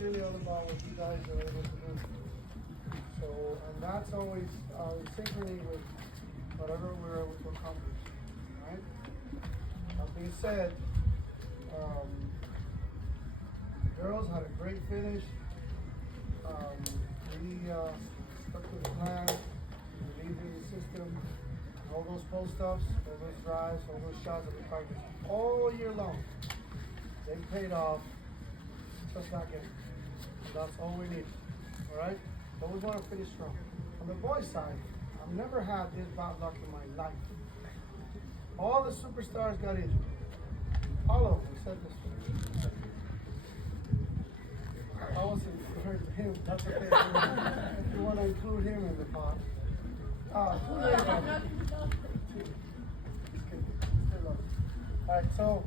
really all about what you guys are able to do. So, and that's always in synchrony with whatever we're able to accomplish, right? That being said, the girls had a great finish. We stuck to the plan, believed in the system, all those post-ups, all those drives, all those shots that we practiced all year long. They paid off, just not getting. That's all we need, all right? But we want to finish strong. On the boys' side, I've never had this bad luck in my life. All the superstars got injured. All of them, except this one. I wasn't referring to him. That's okay. If you want to include him in the pot. All right, so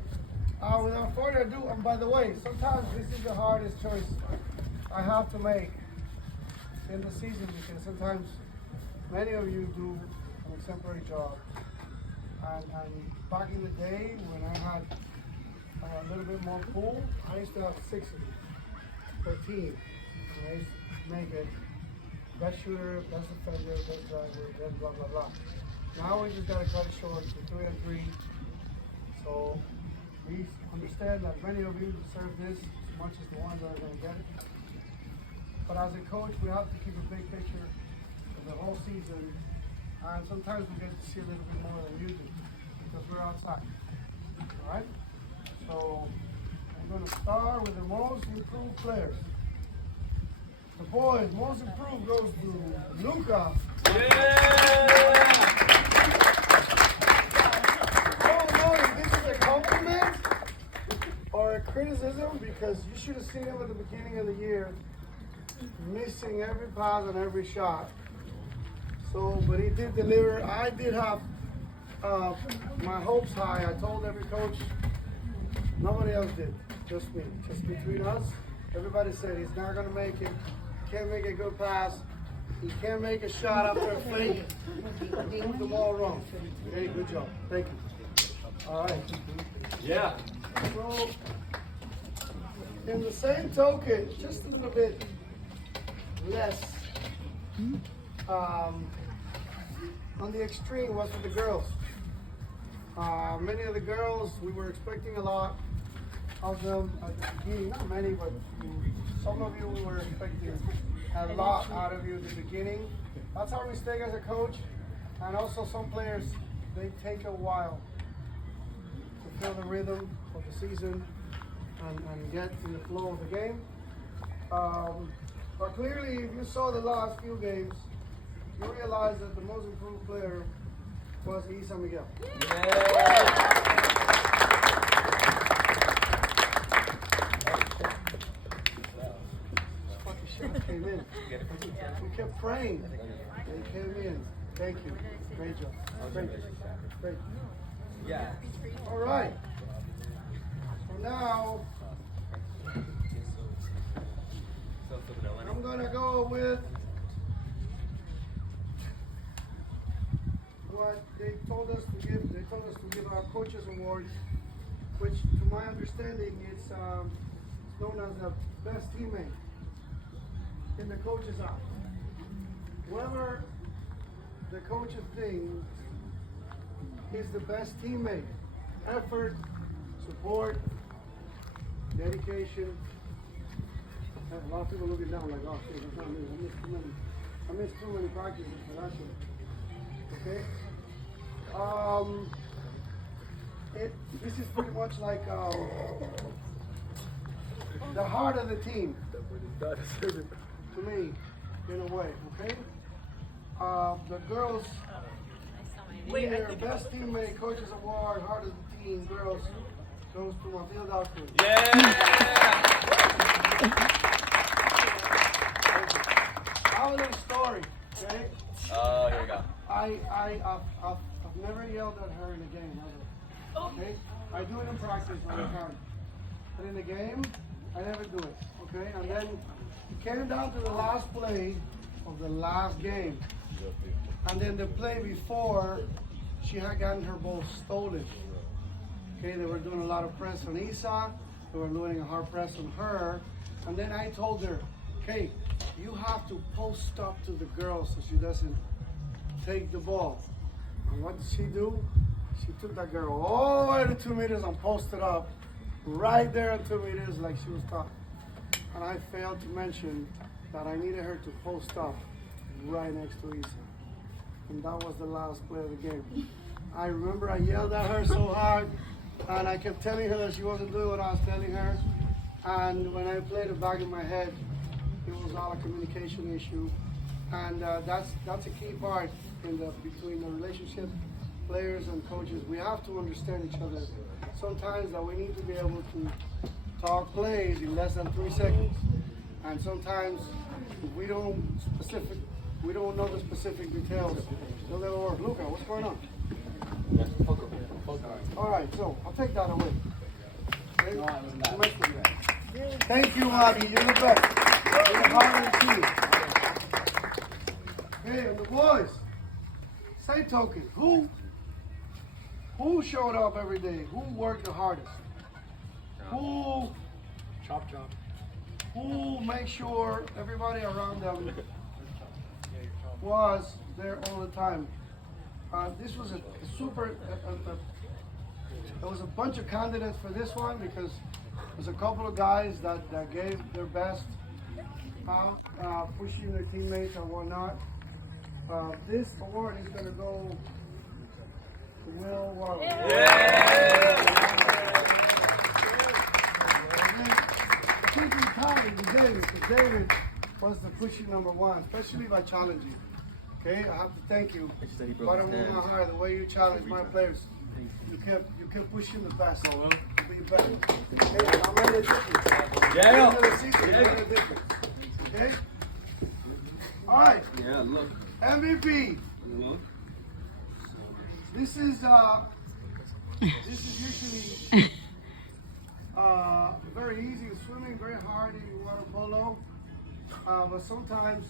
without further ado, and by the way, sometimes this is the hardest choice I have to make in the season because sometimes many of you do an exemplary job. And back in the day when I had a little bit more pull, I used to have 6 of them per team. And I used to make it best shooter, best defender, best driver, best blah, blah, blah. Now we just got to cut it short to 3 and 3. So we understand that many of you deserve this as much as the ones that are going to get it. But as a coach, we have to keep a big picture of the whole season. And sometimes we get to see a little bit more than you do because we're outside. All right? So I'm going to start with the most improved players. The boys, most improved goes to Luca. I don't know if this is a compliment or a criticism because you should have seen him at the beginning of the year missing every pass and every shot. So, but he did deliver. I did have my hopes high. I told every coach, nobody else did, just me. Just between us, everybody said he's not going to make it. He can't make a good pass. He can't make a shot after a fake. He moved them all wrong. Hey, good job. Thank you. All right. Yeah. So, in the same token, just a little bit less. On the extreme was for the girls. Many of the girls, we were expecting a lot of them at the beginning. Not many, but some of you we were expecting a lot out of you at the beginning. That's our mistake as a coach. And also some players, they take a while to feel the rhythm of the season and get in the flow of the game. But clearly, if you saw the last few games, you realize that the most improved player was Isa Miguel. Fucking shit came in. We kept praying. They came in. Thank you. Great job. Great. Yeah. All right. So now, I'm going to go with what they told us to give. They told us to give our coaches award, which to my understanding it's known as the best teammate in the coach's eye. Whoever the coaches think is the best teammate, effort, support, dedication. A lot of people looking down like, oh shit, that's not me. I missed too many practices for that shit. Okay? This is pretty much like the heart of the team. To me, in a way, okay? The girls, either best teammate, coaches award, heart of the team, girls, goes to Matilda Alfred. Yeah! I'll tell a story, okay? Oh, here we go. I've never yelled at her in a game, ever. Okay? I do it in practice all the time. But in the game, I never do it. Okay? And then it came down to the last play of the last game. And then the play before, she had gotten her ball stolen. Okay, they were doing a lot of press on Isa. They were doing a hard press on her. And then I told her, hey, you have to post up to the girl so she doesn't take the ball. And what did she do? She took that girl all the way to 2 meters and posted up right there at 2 meters like she was taught. And I failed to mention that I needed her to post up right next to Isa. And that was the last play of the game. I remember I yelled at her so hard, and I kept telling her that she wasn't doing what I was telling her. And when I played it back in my head, it was all a communication issue. And that's a key part between the relationship, players and coaches. We have to understand each other. Sometimes that we need to be able to talk plays in less than 3 seconds. And sometimes if we don't know the specific details, they'll never work. Luca, what's going on? All right, so I'll take that away. Okay? Thank you, Abby. You're the best. You're the heart of the team. Hey, and the boys, same token. Who showed up every day? Who worked the hardest? Who Who makes sure everybody around them was there all the time? This was a super. There was a bunch of candidates for this one because there's a couple of guys that gave their best out, pushing their teammates and whatnot. This award is going to go to Will Warren. I think we tied with David because David was the pushing number one, especially by challenging. Okay, I have to thank you. Bottom of my heart, the way you challenged my players. You kept pushing the best. So we'll be better. Okay, I'm ready to okay? All right. Yeah, look. MVP. This is usually very easy in swimming, very hard in water polo. But sometimes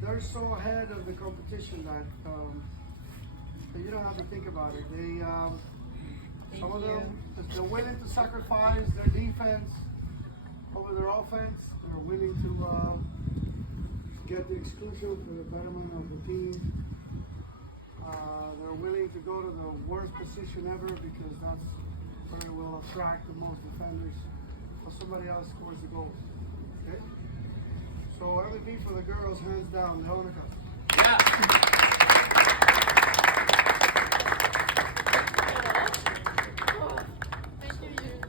they're so ahead of the competition that you don't have to think about it. Some of them, they're willing to sacrifice their defense over their offense. They're willing to get the exclusion for the betterment of the team. They're willing to go to the worst position ever because that's where it will attract the most defenders. So somebody else scores the goals. Okay? So MVP for the girls, hands down, Leonica.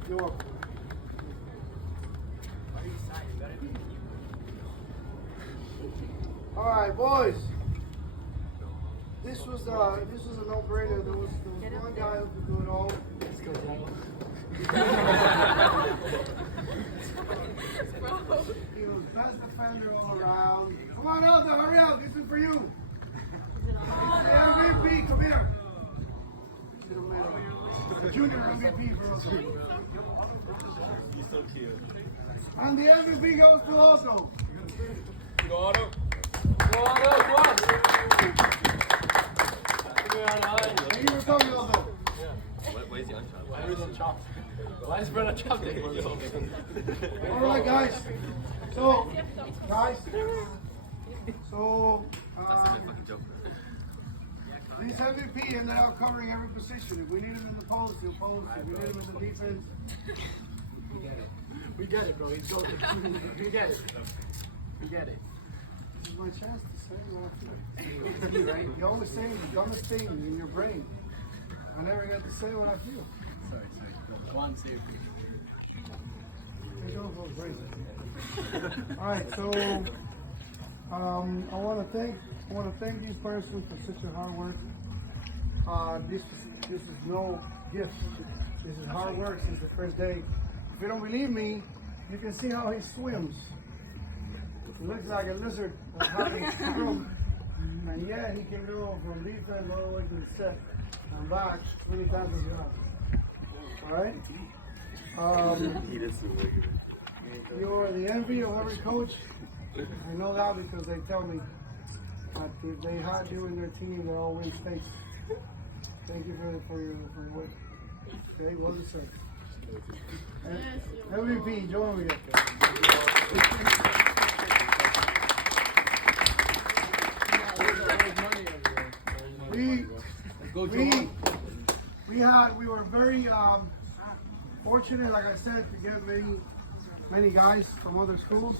You're welcome. All right, boys. This was a no-brainer. There was one guy who could do it all. Let's go, He was best defender all around. Come on out there, hurry up. This is for you. It's the MVP. Come here. The junior MVP for us. He's so cute. And the MVP goes to Otto. Go Otto. Go Otto. Go on. Thank you for coming, Otto. Why is he unchopped? Why is he unchopped? Why is Brett unchopped? All right, guys. So, guys. So, this MVP ended up covering every position. If we need him in the post, he'll post. If we need him in the defense, We get it, bro. He's going. We get it. We get it. this is my chance to say what I feel. You always say the dumbest thing in your brain. I never get to say what I feel. Sorry. One, two. They don't go crazy. All right, so I want to thank these persons for such a hard work. This is no gift. This is hard work since the first day. If you don't believe me, you can see how he swims. He looks like a lizard having a swim. And yet he can go from defense all the way to the set and back 20 times as well. All right? You are the envy of every coach. I know that because they tell me that if they had you in their team, they all win states. Thank you for your work. Okay, well deserved. MVP, join me up there. We were very fortunate, like I said, to get many guys from other schools.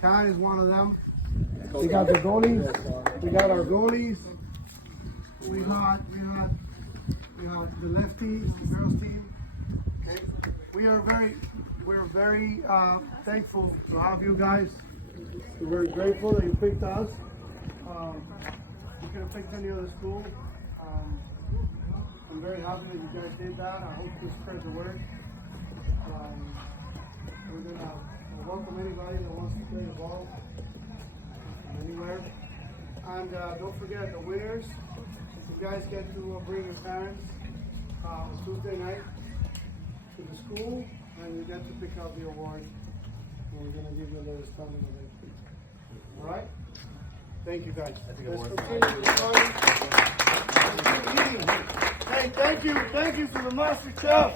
Kat is one of them. We got the goalies. We got our goalies. We had the lefties, the girls team. Okay. We're very thankful to have you guys. We're grateful that you picked us. You could have picked any other school. I'm very happy that you guys did that. I hope you spread the word. We're gonna welcome anybody that wants to play the ball anywhere. And don't forget the winners. You guys get to bring your parents on Tuesday night to the school, and you get to pick out the award. And we're gonna give you a little stomach of it. All right? Thank you guys. Let's continue the party. Hey, thank you for the master chef.